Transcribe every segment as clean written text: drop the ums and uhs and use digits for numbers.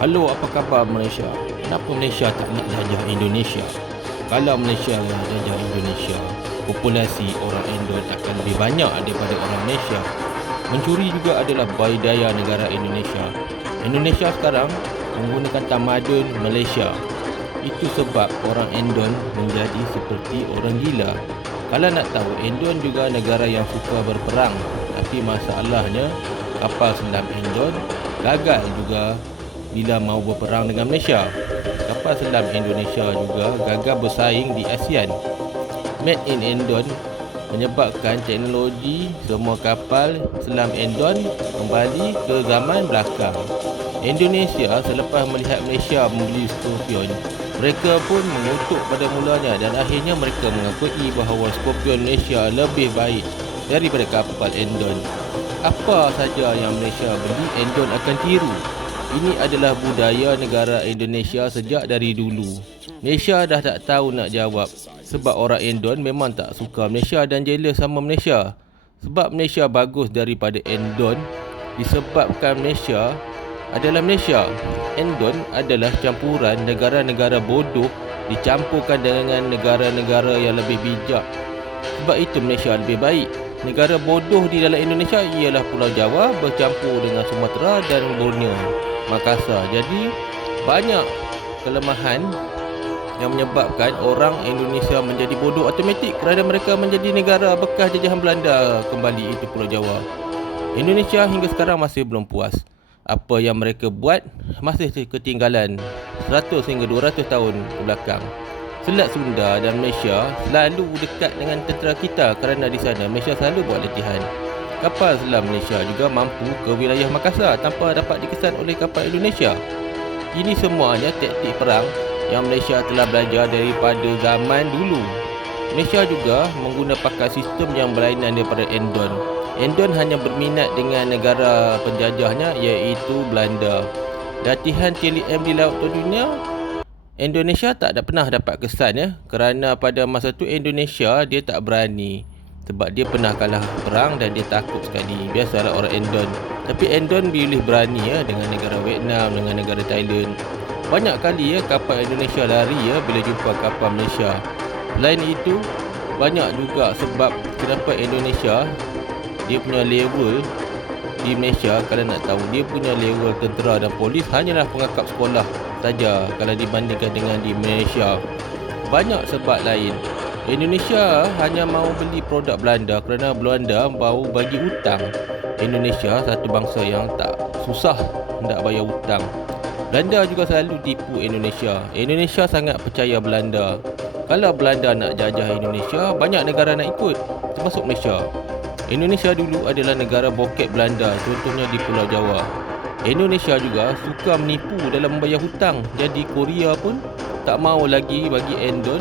Halo, apa khabar Malaysia? Kenapa Malaysia tak nak jajah Indonesia? Kalau Malaysia jajah Indonesia, populasi orang Indon akan lebih banyak daripada orang Malaysia. Mencuri juga adalah budaya negara Indonesia. Indonesia sekarang menggunakan tamadun Malaysia. Itu sebab orang Indon menjadi seperti orang gila. Kalau nak tahu, Indon juga negara yang suka berperang. Tapi masalahnya, kapal selam Indon gagal juga bila mau berperang dengan Malaysia. Kapal selam Indonesia juga gagal bersaing di ASEAN. Made in Indon menyebabkan teknologi semua kapal selam Indon kembali ke zaman belakang. Indonesia selepas melihat Malaysia membeli Scorpion, mereka pun mengutuk pada mulanya dan akhirnya mereka mengakui bahawa Scorpion Malaysia lebih baik daripada kapal Indon. Apa saja yang Malaysia beli, Indon akan tiru. Ini adalah budaya negara Indonesia sejak dari dulu. Malaysia dah tak tahu nak jawab sebab orang Indon memang tak suka Malaysia dan jealous sama Malaysia. Sebab Malaysia bagus daripada Indon disebabkan Malaysia adalah Malaysia. Indon adalah campuran negara-negara bodoh dicampurkan dengan negara-negara yang lebih bijak. Sebab itu Malaysia lebih baik. Negara bodoh di dalam Indonesia ialah Pulau Jawa bercampur dengan Sumatera dan Borneo, Makassar. Jadi banyak kelemahan yang menyebabkan orang Indonesia menjadi bodoh automatik kerana mereka menjadi negara bekas jajahan Belanda kembali, itu Pulau Jawa. Indonesia hingga sekarang masih belum puas. Apa yang mereka buat masih ketinggalan 100 hingga 200 tahun ke belakang. Selat Sunda dan Malaysia selalu dekat dengan tentera kita kerana di sana Malaysia selalu buat latihan. Kapal selam Malaysia juga mampu ke wilayah Makassar tanpa dapat dikesan oleh kapal Indonesia. Ini semuanya taktik perang yang Malaysia telah belajar daripada zaman dulu. Malaysia juga menggunakan sistem yang berlainan daripada Indon. Indon hanya berminat dengan negara penjajahnya iaitu Belanda. Latihan TLM di Laut Dunia, Indonesia tak ada pernah dapat kesan kerana pada masa tu Indonesia dia tak berani sebab dia pernah kalah perang dan dia takut sekali. Biasalah orang Indon. Tapi Indon boleh berani dengan negara Vietnam, dengan negara Thailand. Banyak kali kapal Indonesia lari bila jumpa kapal Malaysia. Selain itu, banyak juga sebab kenapa Indonesia dia punya level di Malaysia, kalau nak tahu, dia punya level tentera dan polis hanyalah pengakap sekolah saja kalau dibandingkan dengan di Malaysia. Banyak sebab lain. Indonesia hanya mahu beli produk Belanda kerana Belanda mahu bagi hutang. Indonesia satu bangsa yang tak susah hendak bayar hutang. Belanda juga selalu tipu Indonesia. Indonesia sangat percaya Belanda. Kalau Belanda nak jajah Indonesia, banyak negara nak ikut, termasuk Malaysia. Indonesia dulu adalah negara bokek Belanda, contohnya di Pulau Jawa. Indonesia juga suka menipu dalam membayar hutang. Jadi Korea pun tak mau lagi bagi Indon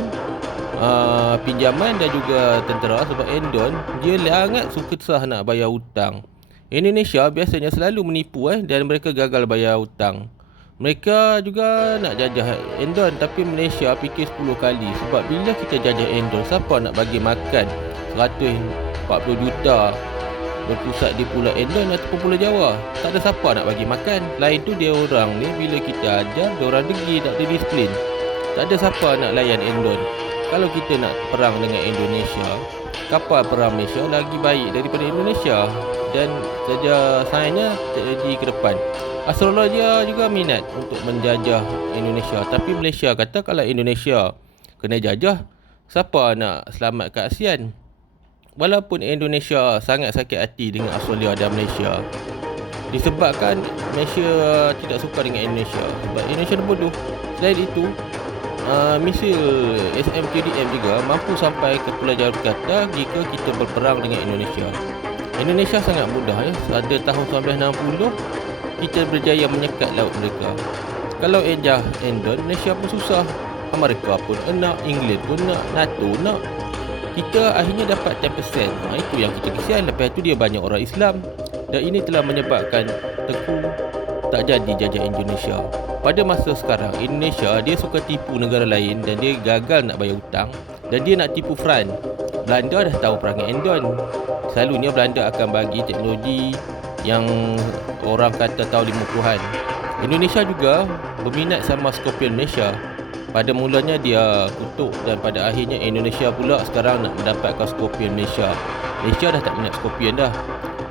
pinjaman dan juga tentera sebab Indon dia sangat susah nak bayar hutang. Indonesia biasanya selalu menipu dan mereka gagal bayar hutang. Mereka juga nak jajah Indon tapi Malaysia fikir 10 kali sebab bila kita jajah Indon, siapa nak bagi makan 140 juta berpusat di Pulau Indon ataupun Pulau Jawa? Tak ada siapa nak bagi makan. Lain tu dia orang ni bila kita ajar, dia orang degi, tak ada disiplin. Tak ada siapa nak layan Indon. Kalau kita nak perang dengan Indonesia, kapal perang Malaysia lagi baik daripada Indonesia. Dan saja sainsnya jadi ke depan. Astrologia juga minat untuk menjajah Indonesia. Tapi Malaysia kata kalau Indonesia kena jajah, siapa nak selamat kat ASEAN? Walaupun Indonesia sangat sakit hati dengan Australia dan Malaysia disebabkan Malaysia tidak suka dengan Indonesia sebab Indonesia bodoh. Selain itu, misil SMKDM juga mampu sampai ke Pulau Jakarta jika kita berperang dengan Indonesia. Indonesia sangat mudah Pada tahun 1960 kita berjaya menyekat laut mereka. Kalau ejah Indon, Malaysia pun susah. Amerika pun nak, England pun nak, NATO nak. Kita akhirnya dapat 10%. Itu yang kita kesian. Lepas tu dia banyak orang Islam. Dan ini telah menyebabkan Tengku tak jadi jajah Indonesia. Pada masa sekarang, Indonesia dia suka tipu negara lain dan dia gagal nak bayar hutang. Dan dia nak tipu France. Belanda dah tahu perangai Indon. Selalunya Belanda akan bagi teknologi yang orang kata tahun 50-an. Indonesia juga berminat sama Scorpion Malaysia. Pada mulanya dia kutuk dan pada akhirnya Indonesia pula sekarang nak mendapatkan Scorpion Malaysia. Malaysia dah tak minat Scorpion dah.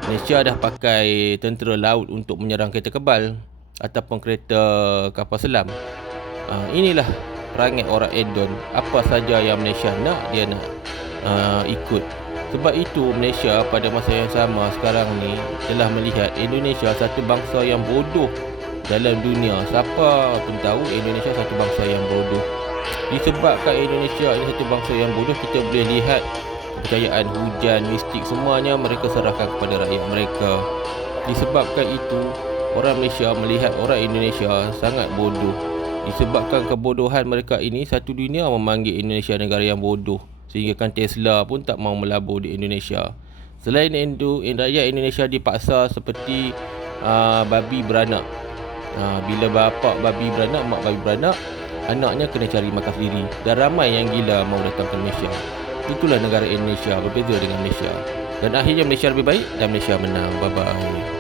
Malaysia dah pakai tentera laut untuk menyerang kereta kebal ataupun kereta kapal selam. Inilah perangai orang Endon. Apa saja yang Malaysia nak, dia nak ikut. Sebab itu Malaysia pada masa yang sama sekarang ni telah melihat Indonesia satu bangsa yang bodoh dalam dunia. Siapa pun tahu Indonesia satu bangsa yang bodoh. Disebabkan Indonesia ini satu bangsa yang bodoh, kita boleh lihat kepercayaan hujan, mistik, semuanya mereka serahkan kepada rakyat mereka. Disebabkan itu orang Malaysia melihat orang Indonesia sangat bodoh. Disebabkan kebodohan mereka ini, satu dunia memanggil Indonesia negara yang bodoh, sehingga kan Tesla pun tak mau melabur di Indonesia. Selain itu, rakyat Indonesia dipaksa seperti babi beranak. Bila bapak babi beranak, mak babi beranak, anaknya kena cari makan sendiri. Dan ramai yang gila mau datang ke Malaysia. Itulah negara Indonesia, berbeza dengan Malaysia. Dan akhirnya Malaysia lebih baik dan Malaysia menang. Bye-bye.